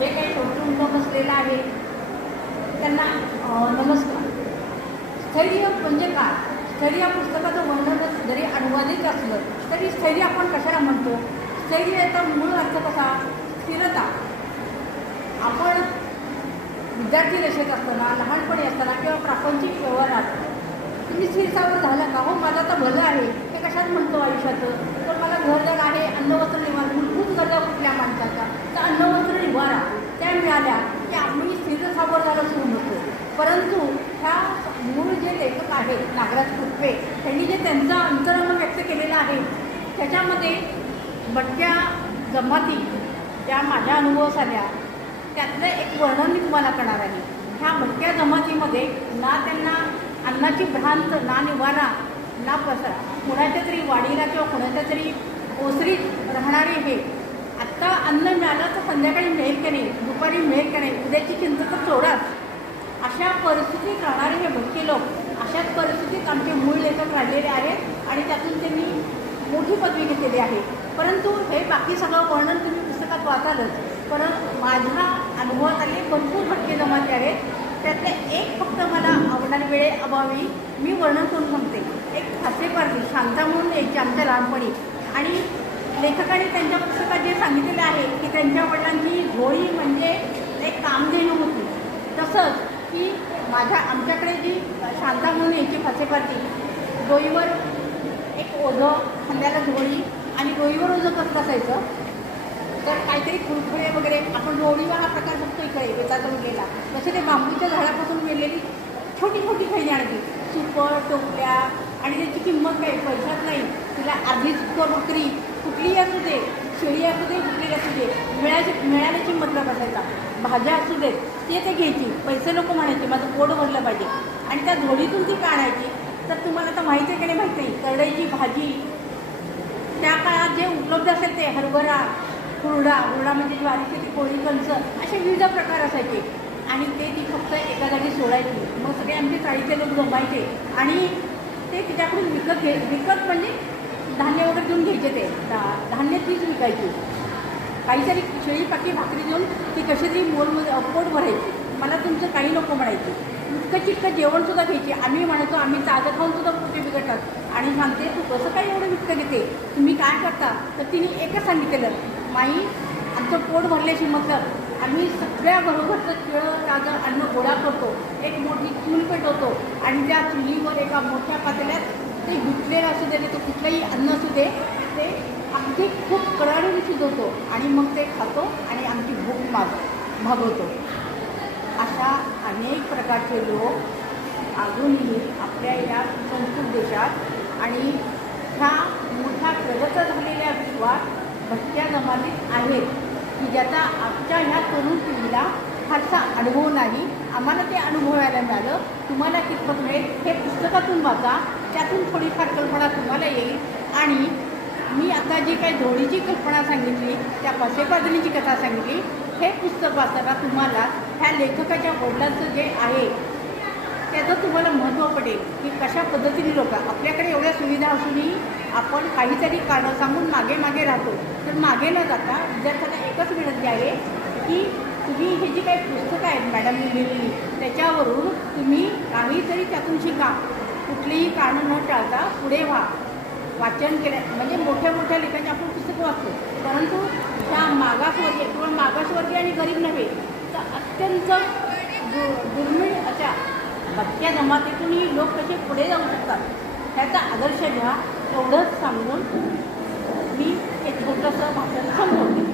जे काही छोटं बसलेलं आहे त्यांना नमस्कार. स्थैर्य म्हणजे काय? स्थैर्य या पुस्तकाचं वर्णन जरी अनुवादित असलं तरी स्थैर्य आपण कशाला म्हणतो? स्थैर्य याचा मूळ अर्थ कसा? स्थिरता. आपण विद्यार्थी दशेत असताना, लहानपणी असताना किंवा प्रापंचिक व्यवहारात तुम्ही स्थिरतावर झालं का? हो माझं आता भलं आहे हे कशात म्हणतो आयुष्याचं? तर मला घरदार आहे, अन्न वस्त्र निवारा. मूलभूत गरजा कुठल्या माणसाचा? तर अन्न वस्त्र निवारा त्या मिळाल्या की आम्ही स्थिरतावर झालं सुरू होतो. परंतु ह्या मूळ जे लेखक आहेत नागराज कुटवे त्यांनी जे त्यांचा अंतरंग व्यक्त केलेला आहे त्याच्यामध्ये भटक्या जमाती त्या माझ्या अनुभवास आल्या त्यातलं एक वर्णन मी तुम्हाला करणार आहे. ह्या भटक्या जमातीमध्ये ना त्यांना अन्नाची भ्रांत, ना निवारा, ना पसरा. कुणाच्या तरी वाडीला किंवा कुणाच्या तरी ओसरीत राहणारे हे आत्ता अन्न मिळालं तर संध्याकाळी मिळेल का नाही, दुपारी मिळेल का नाही, उद्याची चिंता तर सोडाच. अशा परिस्थितीत राहणारे हे भटके लोक, अशाच परिस्थितीत आमचे मूळ लेखक राहिलेले आहेत आणि त्यातून त्यांनी मोठी पदवी घेतलेली आहे. परंतु हे बाकी सगळं वर्णन तुम्ही पुस्तकात वाचालच. परंतु माझ्या अनुभवात आले भरपूर भटके जमाती आहेत. त्यातले एक फक्त मला आवडणारी वेळेअभावी मी वर्णन करून सांगते. एक हास्यपारधी शांता म्हणून यायची आमच्या लहानपणी आणि लेखकाने त्यांच्या पुस्तकात जे सांगितलेलं आहे की त्यांच्या वडिलांची होळी म्हणजे एक कामधेनू होती. तसंच की आमच्याकडे जी शांता म्हणून यायची फासेपारधी डोईवर एक ओझं, खांद्याला झोळी आणि डोईवर ओझं कसं असायचं तर काहीतरी खुरखुरे वगैरे आपण डोळीवर हा प्रकार बघतो इकडे वेचातून गेला. तसे ते बांबूच्या झाडापासून गेलेली छोटी छोटी खेळणी आणली, सुपर टोपल्या आणि त्याची किंमत काही पैशात नाही. तिला अर्धी सुपर भाकरी कुठलीही असू दे, शेळी असू दे, कुठली असू दे, मिळाल्याची मतलब असायचा. भाज्या असू देत ते घ्यायची. पैसे लोक म्हणायचे माझं पोट भरलं पाहिजे आणि त्या झोळीतून ती का आणायची? तर तुम्हाला तर माहिती आहे की नाही माहीत नाही, करडईची भाजी त्या काळात जे उपलब्ध असेल ते हरभरा, हुरडा म्हणजे ज्वारीची ती कोळी कंच असे विविध प्रकार असायचे आणि ते ती फक्त एका जागी सोडायची. मग सगळे आमचे चाळीचे लोक जमायचे आणि ते तिच्याकडून विकत म्हणजे धान्य वगैरे घेऊन घ्यायचे. ते धान्य तीच विकायची. काहीतरी शेळी पाकी भाकरी देऊन ती कशी तरी मोलमध्ये पोट भरायची. मला तुमचं काही लोक म्हणायचे. इतकं चितकं जेवणसुद्धा घ्यायचे. आम्ही म्हणायचो आम्ही ताजं खाऊनसुद्धा पोटे बिघडतात आणि सांगते तू कसं काय एवढं विकत घेते, तुम्ही काय करता? तर तिने एकच सांगितलेलं, माई आमचं पोट भरल्याची मतलब आम्ही सगळ्या घरोघरचं केळं ताजं अन्न गोळा करतो, एक मोठी चूल पेटवतो आणि त्या चुलीवर एका मोठ्या पातेल्यात ते धुतलेलं असू दे ते कुठलंही अन्न असू दे ते अगदी खूप कडाडून शिजवतो आणि मग ते खातो आणि आमची भूक भागवतो. अशा अनेक प्रकारचे लोक अजूनही आपल्या या संस्कृत देशात आणि ह्या मोठ्या प्रगत झालेल्या विश्वात भटक्या जमातीत आहेत की ज्याचा आमच्या ह्या तरुण पिढीला फारसा अनुभव नाही. आम्हाला ते अनुभवायला मिळालं. तुम्हाला कितपत मिळेल हे पुस्तकातून वाचा, त्यातून थोडीफार कल्पना तुम्हाला येईल. आणि मी आता जी काही झोळीची कल्पना सांगितली, त्या फासेपारधीची कथा सांगितली, हे पुस्तक वाचताना तुम्हाला ह्या लेखकाच्या वडिलांचं जे आहे त्याचं तुम्हाला महत्त्व पडेल की कशा पद्धतीने लोक आपल्याकडे एवढ्या सुविधा असूनही आपण काहीतरी कारणं सांगून मागे राहतो. तर मागे न जाता विद्यार्थ्यांना एकच विनंती आहे की तुम्ही हे जी काही पुस्तकं आहेत मॅडमनी लिहिलेली त्याच्यावरून तुम्ही काहीतरी त्यातून शिका. कुठलीही कारणं न टाळता पुढे व्हा. वाचन केलं म्हणजे मोठ्या मोठ्या लेखांची आपण पुस्तकं वाचतो, परंतु ह्या मागासवर्गीय किंवा मागासवर्गीय आणि गरीब नव्हे तर अत्यंत दुर्मिळ अशा भटक्या जमातीतूनही लोक कसे पुढे जाऊ शकतात ह्याचा आदर्श घ्या. एवढंच सांगून मी एक छोटंसं भाषण संपवते.